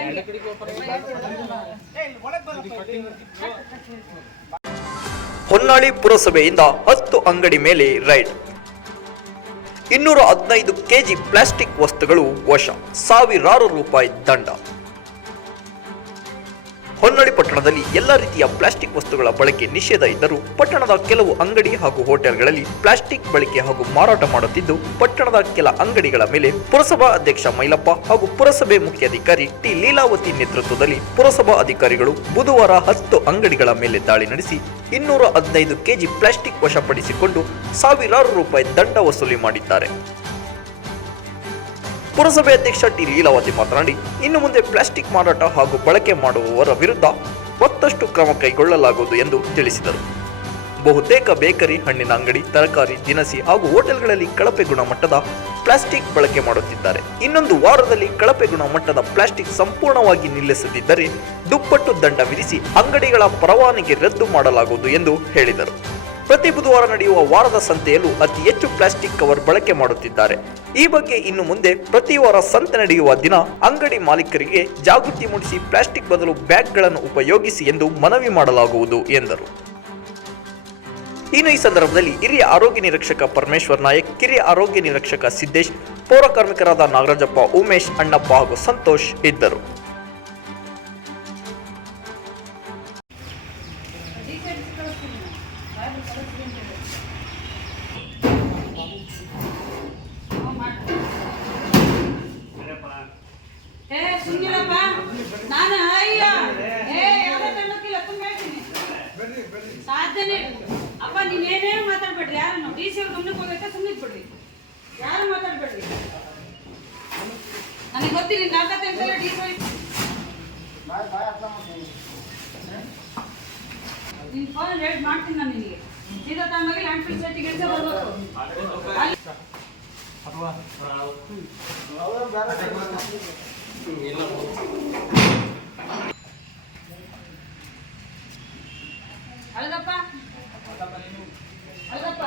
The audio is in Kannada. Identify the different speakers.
Speaker 1: ಹಂಗೆ.
Speaker 2: ಹೊನ್ನಾಳಿ ಪುರಸಭೆಯಿಂದ ಹತ್ತು ಅಂಗಡಿ ಮೇಲೆ ರೈಡ್. ಇನ್ನೂರ ಹದಿನೈದು ಕೆಜಿ ಪ್ಲಾಸ್ಟಿಕ್ ವಸ್ತುಗಳು ವಶ. ಸಾವಿರಾರು ರೂಪಾಯಿ ದಂಡ. ಹೊನ್ನಾಳಿ ಪಟ್ಟಣದಲ್ಲಿ ಎಲ್ಲ ರೀತಿಯ ಪ್ಲಾಸ್ಟಿಕ್ ವಸ್ತುಗಳ ಬಳಕೆ ನಿಷೇಧ ಇದ್ದರೂ ಪಟ್ಟಣದ ಕೆಲವು ಅಂಗಡಿ ಹಾಗೂ ಹೋಟೆಲ್ಗಳಲ್ಲಿ ಪ್ಲಾಸ್ಟಿಕ್ ಬಳಕೆ ಹಾಗೂ ಮಾರಾಟ ಮಾಡುತ್ತಿದ್ದು, ಪಟ್ಟಣದ ಕೆಲ ಅಂಗಡಿಗಳ ಮೇಲೆ ಪುರಸಭಾ ಅಧ್ಯಕ್ಷ ಮೈಲಪ್ಪ ಹಾಗೂ ಪುರಸಭೆ ಮುಖ್ಯಾಧಿಕಾರಿ ಟಿ ಲೀಲಾವತಿ ನೇತೃತ್ವದಲ್ಲಿ ಪುರಸಭಾ ಅಧಿಕಾರಿಗಳು ಬುಧವಾರ ಹತ್ತು ಅಂಗಡಿಗಳ ಮೇಲೆ ದಾಳಿ ನಡೆಸಿ ಇನ್ನೂರ ಹದಿನೈದು ಕೆಜಿ ಪ್ಲಾಸ್ಟಿಕ್ ವಶಪಡಿಸಿಕೊಂಡು ಸಾವಿರಾರು ರೂಪಾಯಿ ದಂಡ ವಸೂಲಿ ಮಾಡಿದ್ದಾರೆ. ಪುರಸಭೆ ಅಧ್ಯಕ್ಷ ಟಿ ಲೀಲಾವತಿ ಮಾತನಾಡಿ, ಇನ್ನು ಮುಂದೆ ಪ್ಲಾಸ್ಟಿಕ್ ಮಾರಾಟ ಹಾಗೂ ಬಳಕೆ ಮಾಡುವವರ ವಿರುದ್ಧ ಮತ್ತಷ್ಟು ಕ್ರಮ ಕೈಗೊಳ್ಳಲಾಗುವುದು ಎಂದು ತಿಳಿಸಿದರು. ಬಹುತೇಕ ಬೇಕರಿ, ಹಣ್ಣಿನ ಅಂಗಡಿ, ತರಕಾರಿ, ದಿನಸಿ ಹಾಗೂ ಹೋಟೆಲ್ಗಳಲ್ಲಿ ಕಳಪೆ ಗುಣಮಟ್ಟದ ಪ್ಲಾಸ್ಟಿಕ್ ಬಳಕೆ ಮಾಡುತ್ತಿದ್ದಾರೆ. ಇನ್ನೊಂದು ವಾರದಲ್ಲಿ ಕಳಪೆ ಗುಣಮಟ್ಟದ ಪ್ಲಾಸ್ಟಿಕ್ ಸಂಪೂರ್ಣವಾಗಿ ನಿಲ್ಲಿಸದಿದ್ದರೆ ದುಪ್ಪಟ್ಟು ದಂಡ ವಿಧಿಸಿ ಅಂಗಡಿಗಳ ಪರವಾನಗಿ ರದ್ದು ಮಾಡಲಾಗುವುದು ಎಂದು ಹೇಳಿದರು. ಪ್ರತಿ ಬುಧವಾರ ನಡೆಯುವ ವಾರದ ಸಂತೆಯಲ್ಲೂ ಅತಿ ಹೆಚ್ಚು ಪ್ಲಾಸ್ಟಿಕ್ ಕವರ್ ಬಳಕೆ ಮಾಡುತ್ತಿದ್ದಾರೆ. ಈ ಬಗ್ಗೆ ಇನ್ನು ಮುಂದೆ ಪ್ರತಿ ವಾರ ಸಂತೆ ನಡೆಯುವ ದಿನ ಅಂಗಡಿ ಮಾಲೀಕರಿಗೆ ಜಾಗೃತಿ ಮೂಡಿಸಿ ಪ್ಲಾಸ್ಟಿಕ್ ಬದಲು ಬ್ಯಾಗ್ಗಳನ್ನು ಉಪಯೋಗಿಸಿ ಎಂದು ಮನವಿ ಮಾಡಲಾಗುವುದು, ಎಂದರು. ಇನ್ನು ಈ ಸಂದರ್ಭದಲ್ಲಿ ಹಿರಿಯ ಆರೋಗ್ಯ ನಿರೀಕ್ಷಕ ಪರಮೇಶ್ವರ್ ನಾಯಕ್, ಕಿರಿಯ ಆರೋಗ್ಯ ನಿರೀಕ್ಷಕ ಸಿದ್ದೇಶ್, ಪೌರ ಕಾರ್ಮಿಕರಾದ ನಾಗರಾಜಪ್ಪ, ಉಮೇಶ್, ಅಣ್ಣಪ್ಪ ಹಾಗೂ ಸಂತೋಷ್ ಇದ್ದರು.
Speaker 1: ಏ ಸುಮ್ನಿರಪ್ಪ ನಾನು ಅಯ್ಯ. ಏ ಯಾವ್ದೋ ತಣ್ಣಕ್ಕಿಲ್ಲ ತುಂಬ ಹೇಳ್ತೀನಿ. ಸಾಧ್ಯನೇ ಅಪ್ಪ ನೀನ್ ಏನೇನು ಮಾತಾಡ್ಬೇಡ್ರಿ ಯಾರನ್ನು? ಡಿ ಸಿ ಅವ್ರ ಗಮನಕ್ಕೆ ಹೋಗೈತೆ ಸುಮ್ಮನೆ ಬಿಡ್ರಿ ಯಾರು ಮಾತಾಡ್ಬೇಡ್ರಿ? ನನಗೆ ಗೊತ್ತಿಲ್ಲ ನಾಲ್ಕತ್ತೆ ಅಂತಲ್ಲ ಡಿ ಸಿ ನಿನ್ ಫೋನ್ ರೇಟ್ ಮಾಡ್ತೀನಿ ನಾನು ನಿನಗೆ. ಸೀದಾ ತಗೊಂಡೋಗಿ ಲ್ಯಾಂಡ್ ಸೆಟ್ಟಿಗೆ ಟಿಕೆಟ್ಗೆ ಬರ್ಬೇಕು. ಅಲ್ಗಪ್ಪ ಅಲ್ಗಪ್ಪ